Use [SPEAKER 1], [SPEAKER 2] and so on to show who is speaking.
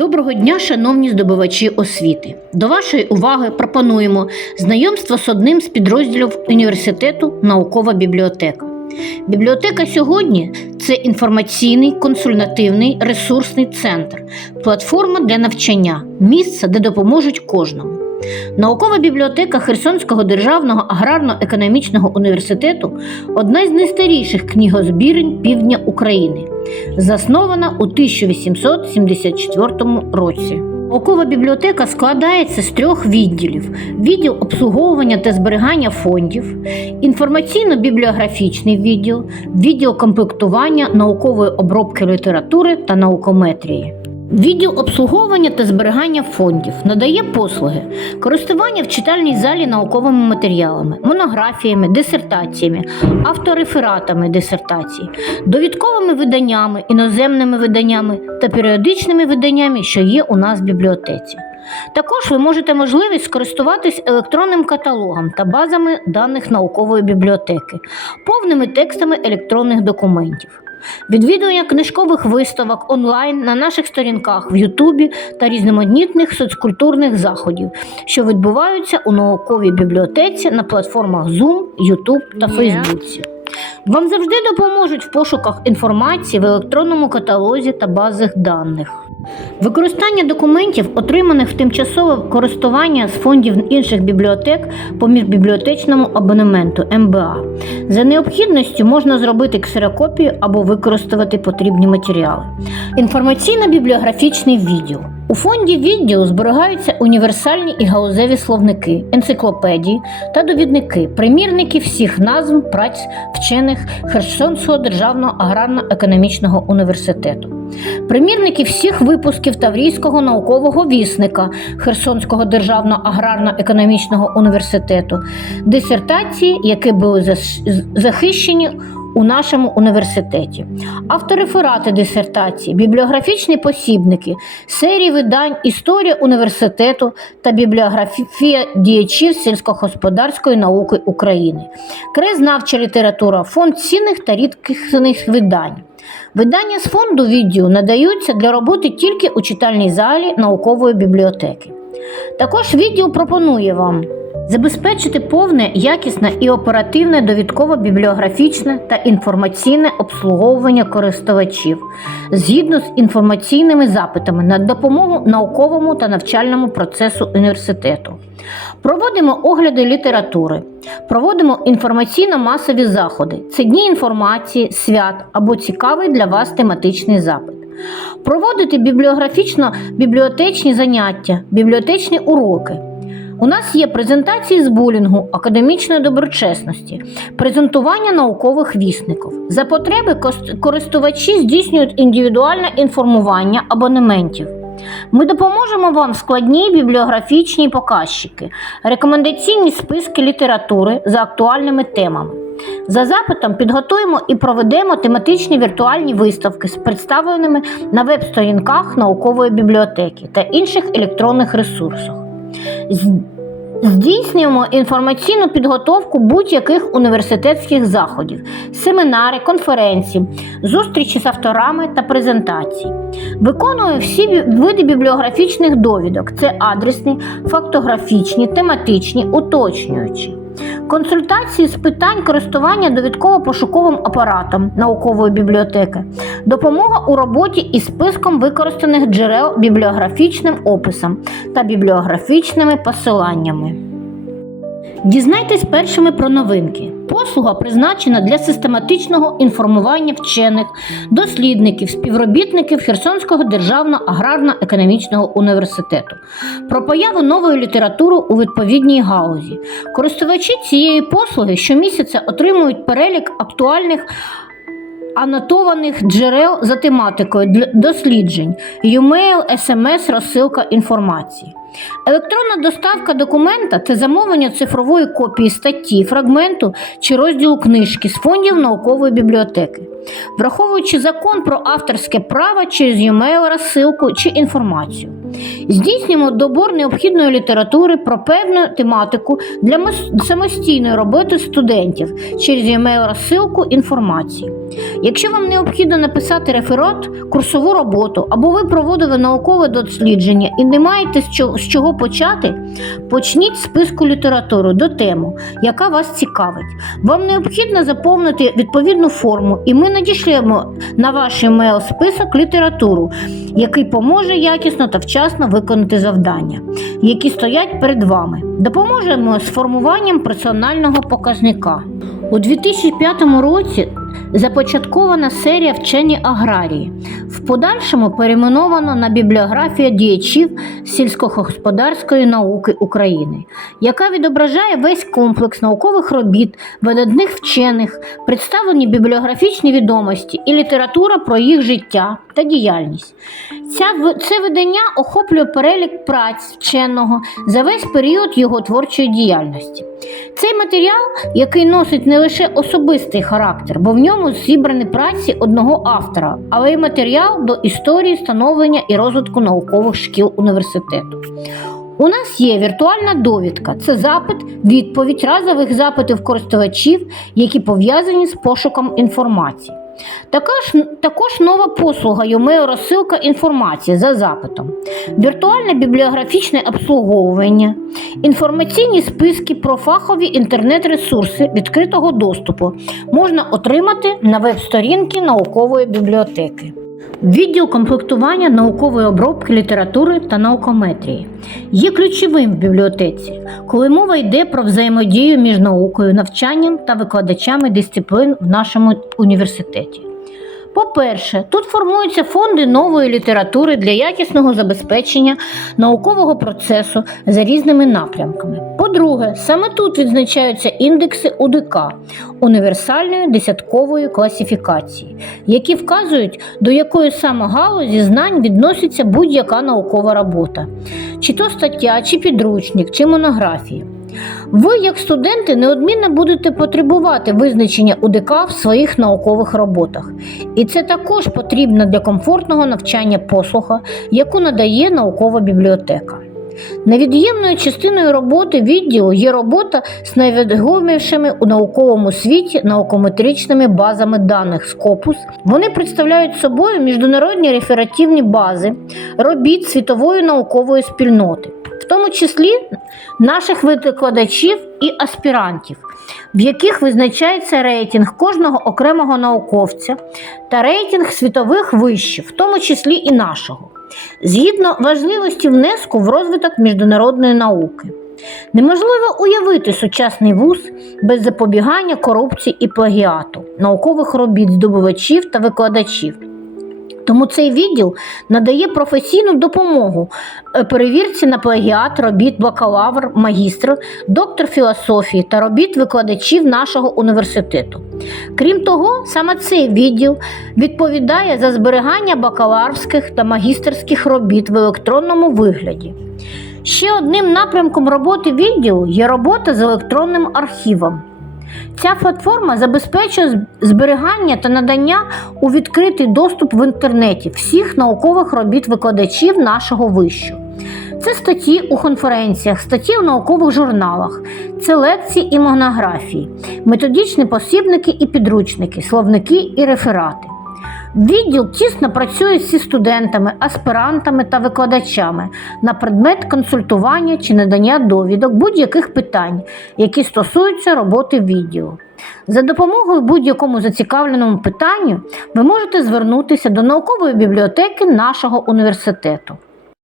[SPEAKER 1] Доброго дня, шановні здобувачі освіти. До вашої уваги пропонуємо знайомство з одним з підрозділів університету Наукова бібліотека. Бібліотека сьогодні це інформаційний, консультативний ресурсний центр, платформа для навчання, місце, де допоможуть кожному. Наукова бібліотека Херсонського державного аграрно-економічного університету одна з найстаріших книгозбірень півдня України, заснована у 1874 році. Наукова бібліотека складається з трьох відділів: відділ обслуговування та зберігання фондів, інформаційно-бібліографічний відділ, відділ комплектування наукової обробки літератури та наукометрії. Відділ обслуговування та зберігання фондів надає послуги користування в читальній залі науковими матеріалами, монографіями, дисертаціями, авторефератами дисертацій, довідковими виданнями, іноземними виданнями та періодичними виданнями, що є у нас в бібліотеці. Також ви можете можливість скористуватись електронним каталогом та базами даних наукової бібліотеки, повними текстами електронних документів. Відвідування книжкових виставок онлайн на наших сторінках в Ютубі та різноманітних соцкультурних заходів, що відбуваються у науковій бібліотеці на платформах Zoom, YouTube та Фейсбуці. Вам завжди допоможуть в пошуках інформації в електронному каталозі та базах даних. Використання документів, отриманих в тимчасове користування з фондів інших бібліотек по міжбібліотечному абонементу МБА. За необхідністю можна зробити ксерокопію або використовувати потрібні матеріали. Інформаційно-бібліографічний відділ. У фонді відділу зберігаються універсальні і гаузеві словники, енциклопедії та довідники, примірники всіх назв праць вчених Херсонського державного аграрно-економічного університету. Примірники всіх випусків Таврійського наукового вісника Херсонського державного аграрно-економічного університету, дисертації, які були захищені у нашому університеті, автореферати дисертації, бібліографічні посібники, серії видань Історія університету та бібліографія діячів сільськогосподарської науки України, краєзнавча література, фонд цінних та рідкісних видань. Видання з фонду відділу надаються для роботи тільки у читальній залі наукової бібліотеки. Також відділ пропонує вам забезпечити повне, якісне і оперативне довідково-бібліографічне та інформаційне обслуговування користувачів згідно з інформаційними запитами на допомогу науковому та навчальному процесу університету. Проводимо огляди літератури, проводимо інформаційно-масові заходи. Це дні інформації, свят або цікавий для вас тематичний запит. Проводити бібліографічно-бібліотечні заняття, бібліотечні уроки. У нас є презентації з булінгу, академічної доброчесності, презентування наукових вісників. За потреби користувачі здійснюють індивідуальне інформування абонементів. Ми допоможемо вам складні бібліографічні показчики, рекомендаційні списки літератури за актуальними темами. За запитом підготуємо і проведемо тематичні віртуальні виставки з представленими на веб-сторінках наукової бібліотеки та інших електронних ресурсах. Здійснюємо інформаційну підготовку будь-яких університетських заходів, семінари, конференції, зустрічі з авторами та презентації. Виконуємо всі види бібліографічних довідок: це адресні, фактографічні, тематичні, уточнюючі. Консультації з питань користування довідково-пошуковим апаратом наукової бібліотеки, допомога у роботі із списком використаних джерел бібліографічним описом та бібліографічними посиланнями. Дізнайтесь першими про новинки. Послуга призначена для систематичного інформування вчених, дослідників, співробітників Херсонського державного аграрно-економічного університету про появу нової літератури у відповідній гаузі. Користувачі цієї послуги щомісяця отримують перелік актуальних анотованих джерел за тематикою досліджень, e-mail, SMS, розсилка інформації. Електронна доставка документа це замовлення цифрової копії статті, фрагменту чи розділу книжки з фондів наукової бібліотеки, враховуючи закон про авторське право через e-mail, розсилку чи інформацію. Здійснюємо добор необхідної літератури про певну тематику для самостійної роботи студентів через e-mail розсилку інформації. Якщо вам необхідно написати реферат, курсову роботу або ви проводили наукове дослідження і не маєте з чого, з чого почати, почніть з списку літератури до теми, яка вас цікавить. Вам необхідно заповнити відповідну форму, і ми надішлемо на ваш емейл список літературу, який поможе якісно та вчасно виконати завдання, які стоять перед вами. Допоможемо з формуванням персонального показника. У 2005 році започаткована серія вчені аграрії. Подальшому перейменовано на бібліографія діячів сільськогосподарської науки України, яка відображає весь комплекс наукових робіт, видатних вчених, представлені бібліографічні відомості і література про їх життя та діяльність. Ця, це видання охоплює перелік праць вченого за весь період його творчої діяльності. Цей матеріал, який носить не лише особистий характер, бо в ньому зібрані праці одного автора, але й матеріал до історії становлення і розвитку наукових шкіл університету. У нас є віртуальна довідка. Це запит, відповідь разових запитів користувачів, які пов'язані з пошуком інформації. Також, також нова послуга Юмео розсилка інформації за запитом, віртуальне бібліографічне обслуговування, інформаційні списки про фахові інтернет-ресурси відкритого доступу можна отримати на веб-сторінці наукової бібліотеки. Відділ комплектування наукової обробки літератури та наукометрії є ключовим в бібліотеці, коли мова йде про взаємодію між наукою, навчанням та викладачами дисциплін в нашому університеті. По-перше, тут формуються фонди нової літератури для якісного забезпечення наукового процесу за різними напрямками. По-друге, саме тут відзначаються індекси УДК універсальної десяткової класифікації, які вказують, до якої саме галузі знань відноситься будь-яка наукова робота, чи то стаття, чи підручник, чи монографія. Ви, як студенти, неодмінно будете потребувати визначення УДК в своїх наукових роботах, і це також потрібно для комфортного навчання послуга, яку надає наукова бібліотека. Невід'ємною частиною роботи відділу є робота з найвідомішими у науковому світі наукометричними базами даних Scopus. Вони представляють собою міжнародні реферативні бази робіт світової наукової спільноти, в тому числі наших викладачів і аспірантів, в яких визначається рейтинг кожного окремого науковця та рейтинг світових вишів, в тому числі і нашого згідно важливості внеску в розвиток міжнародної науки. Неможливо уявити сучасний вуз без запобігання корупції і плагіату, наукових робіт здобувачів та викладачів. Тому цей відділ надає професійну допомогу е, перевірці на плагіат робіт бакалавр, магістр, доктор філософії та робіт викладачів нашого університету. Крім того, саме цей відділ відповідає за зберігання бакалаврських та магістерських робіт в електронному вигляді. Ще одним напрямком роботи відділу є робота з електронним архівом. Ця платформа забезпечує зберігання та надання у відкритий доступ в інтернеті всіх наукових робіт викладачів нашого вищу. Це статті у конференціях, статті в наукових журналах, це лекції і монографії, методичні посібники і підручники, словники і реферати. Відділ тісно працює зі студентами, аспірантами та викладачами на предмет консультування чи надання довідок будь-яких питань, які стосуються роботи відділу. За допомогою будь-якому зацікавленому питанню ви можете звернутися до наукової бібліотеки нашого університету.